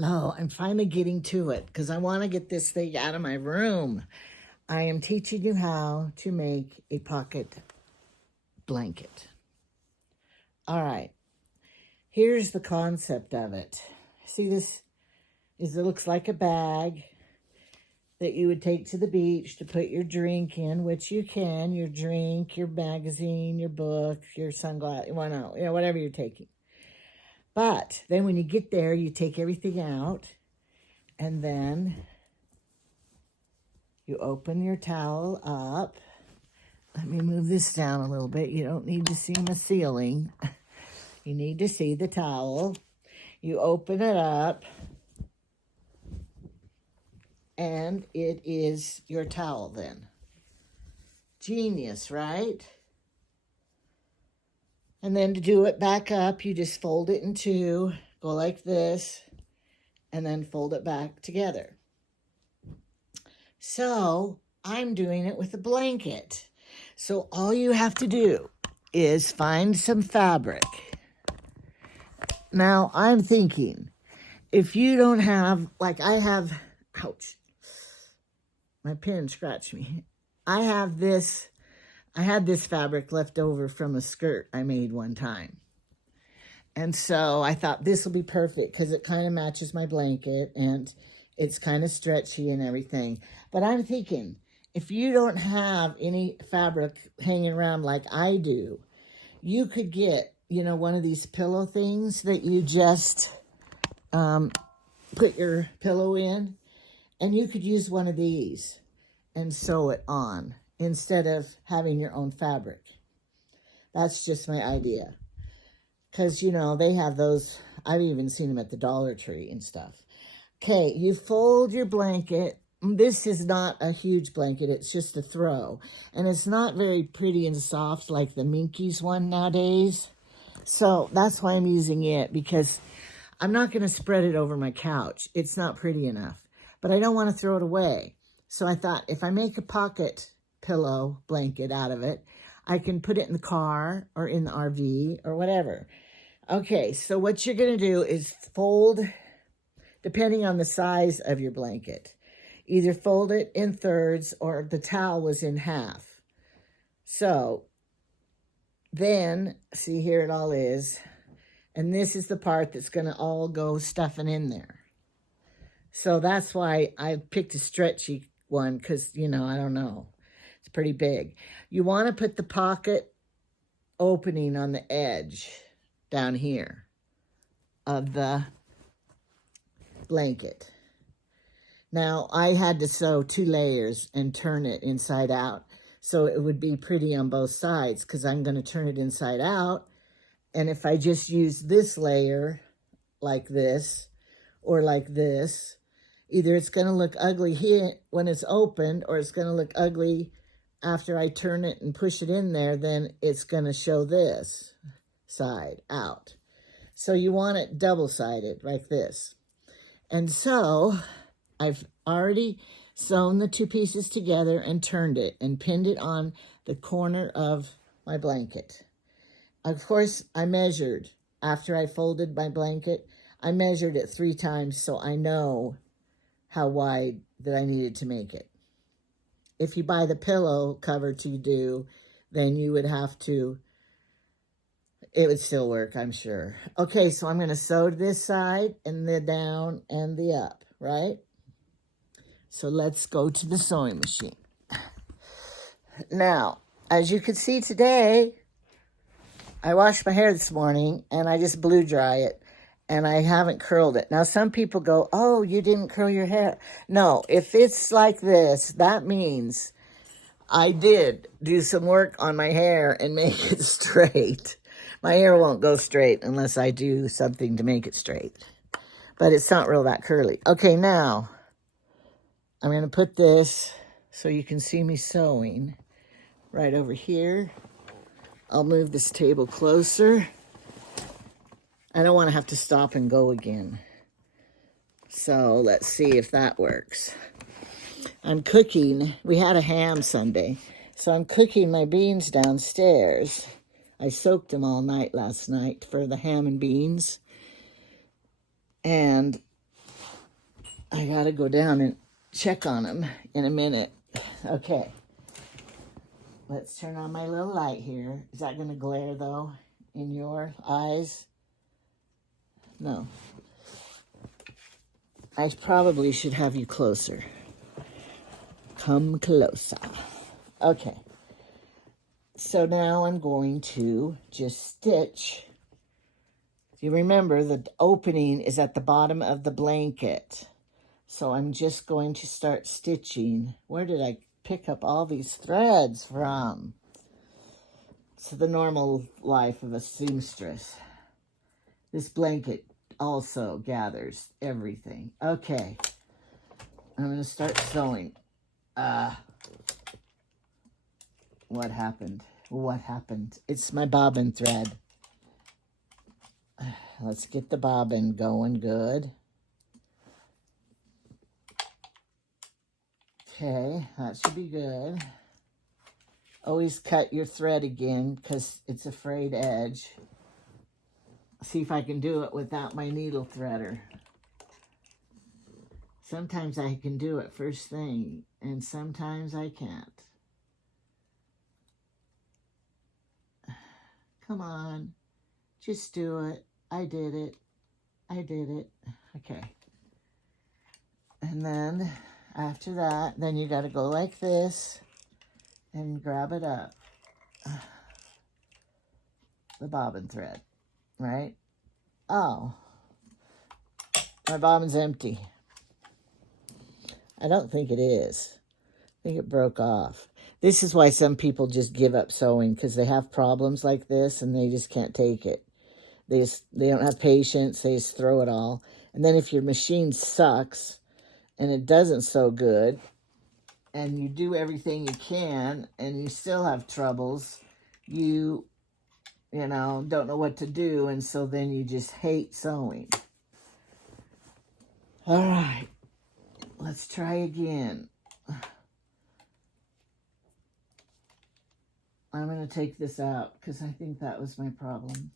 Hello, I'm finally getting to it because I want to get this thing out of my room. I am teaching you how to make a pocket blanket. All right, here's the concept of it. See, this it looks like a bag that you would take to the beach to put your drink in, which you can, your drink, your magazine, your book, your sunglasses, whatever you're taking. But then when you get there, you take everything out and then you open your towel up. Let me move this down a little bit. You don't need to see my ceiling. You need to see the towel. You open it up, and it is your towel then. Genius, right? And then to do it back up, you just fold it in two, go like this, and then fold it back together. So I'm doing it with a blanket. So all you have to do is find some fabric. Now I'm thinking, if you don't have, like I have, ouch, my pen scratched me. I had this fabric left over from a skirt I made one time. And so I thought this will be perfect because it kind of matches my blanket and it's kind of stretchy and everything. But I'm thinking, if you don't have any fabric hanging around like I do, you could get, one of these pillow things that you just put your pillow in, and you could use one of these and sew it on instead of having your own fabric. That's just my idea. Because, they have those, I've even seen them at the Dollar Tree and stuff. Okay, you fold your blanket. This is not a huge blanket. It's just a throw. And it's not very pretty and soft like the Minkies one nowadays. So that's why I'm using it, because I'm not going to spread it over my couch. It's not pretty enough. But I don't want to throw it away. So I thought if I make a pocket pillow blanket out of it, I can put it in the car or in the RV or whatever. Okay, so what you're going to do is fold, depending on the size of your blanket. Either fold it in thirds or the towel was in half. So then, see, here it all is. And this is the part that's going to all go stuffing in there. So that's why I picked a stretchy one because, I don't know. It's pretty big. You want to put the pocket opening on the edge down here of the blanket. Now, I had to sew 2 layers and turn it inside out so it would be pretty on both sides because I'm going to turn it inside out. And if I just use this layer like this or like this, either it's going to look ugly here when it's opened or it's going to look ugly after I turn it and push it in there, then it's going to show this side out. So you want it double-sided like this. And so I've already sewn the 2 pieces together and turned it and pinned it on the corner of my blanket. Of course, I measured after I folded my blanket. I measured it 3 times so I know how wide that I needed to make it. If you buy the pillow cover to do, then you would have to, it would still work, I'm sure. Okay, so I'm going to sew this side and the down and the up, right? So let's go to the sewing machine. Now, as you can see today, I washed my hair this morning and I just blew dry it and I haven't curled it. Now, some people go, oh, you didn't curl your hair. No, if it's like this, that means I did do some work on my hair and make it straight. My hair won't go straight unless I do something to make it straight. But it's not real that curly. Okay, now I'm going to put this so you can see me sewing right over here. I'll move this table closer. I don't want to have to stop and go again. So let's see if that works. I'm cooking. We had a ham Sunday. So I'm cooking my beans downstairs. I soaked them all night last night for the ham and beans. And I gotta go down and check on them in a minute. Okay. Let's turn on my little light here. Is that gonna glare though in your eyes? No. I probably should have you closer. Come closer. Okay. So now I'm going to just stitch. You remember the opening is at the bottom of the blanket. So I'm just going to start stitching. Where did I pick up all these threads from? It's the normal life of a seamstress. This blanket also gathers everything. Okay. I'm going to start sewing. What happened? What happened? It's my bobbin thread. Let's get the bobbin going good. Okay, that should be good. Always cut your thread again because it's a frayed edge. See if I can do it without my needle threader. Sometimes I can do it first thing, and sometimes I can't. Come on, just do it. I did it. I did it. Okay. And then after that, then you got to go like this and grab it up. The bobbin thread, right? Oh, my bobbin's empty. I don't think it is. I think it broke off. This is why some people just give up sewing, because they have problems like this and they just can't take it. They don't have patience. They just throw it all. And then if your machine sucks and it doesn't sew good and you do everything you can and you still have troubles, you know, don't know what to do. And so then you just hate sewing. All right. Let's try again. I'm going to take this out because I think that was my problem.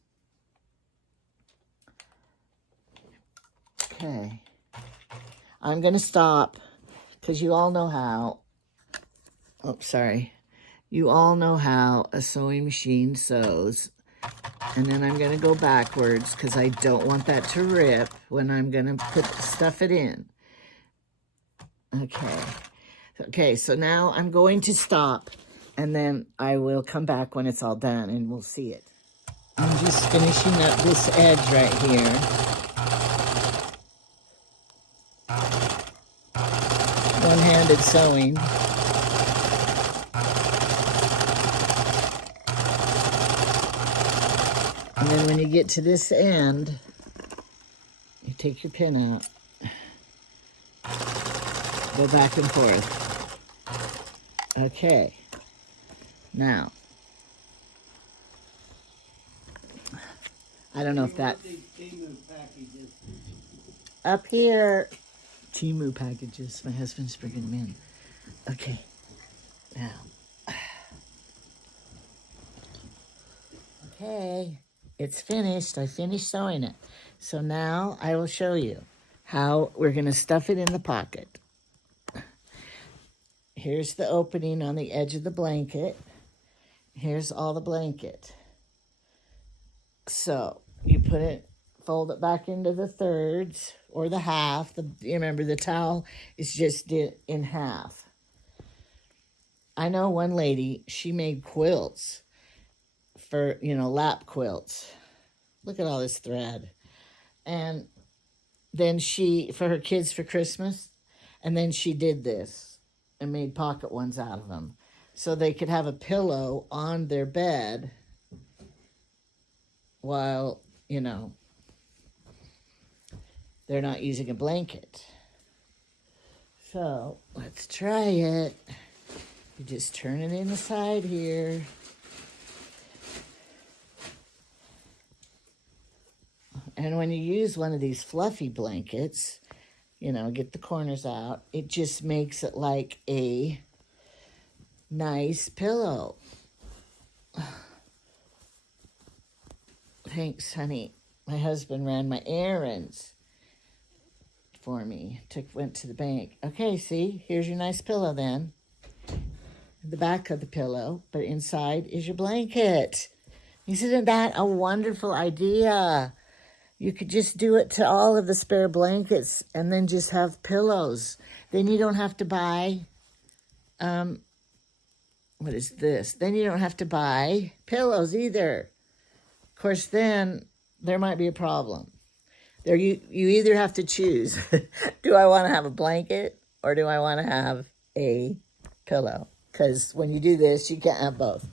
Okay. I'm going to stop because you all know how. Oh, sorry. You all know how a sewing machine sews. And then I'm going to go backwards because I don't want that to rip when I'm going to stuff it in. Okay. Okay, so now I'm going to stop. And then I will come back when it's all done and we'll see it. I'm just finishing up this edge right here. One-handed sewing. And then when you get to this end, you take your pin out. Go back and forth. Okay. Now, I don't know if that... Up here. Temu packages. My husband's bringing them in. Okay. Now. Okay. It's finished. I finished sewing it. So now I will show you how we're going to stuff it in the pocket. Here's the opening on the edge of the blanket. Here's all the blanket. So you put it, fold it back into the thirds or the half. You remember the towel is just in half. I know one lady, she made quilts for, lap quilts. Look at all this thread. And then for her kids for Christmas, and then she did this and made pocket ones out of them. So they could have a pillow on their bed while, they're not using a blanket. So let's try it. You just turn it in the side here. And when you use one of these fluffy blankets, get the corners out, it just makes it like a nice pillow. Thanks, honey. My husband ran my errands. for me. Went to the bank. Okay, see, here's your nice pillow then. The back of the pillow, but inside is your blanket. Isn't that a wonderful idea? You could just do it to all of the spare blankets and then just have pillows. Then you don't have to buy, what is this? Then you don't have to buy pillows either. Of course, then there might be a problem. There, you either have to choose. Do I want to have a blanket or do I want to have a pillow? Because when you do this, you can't have both.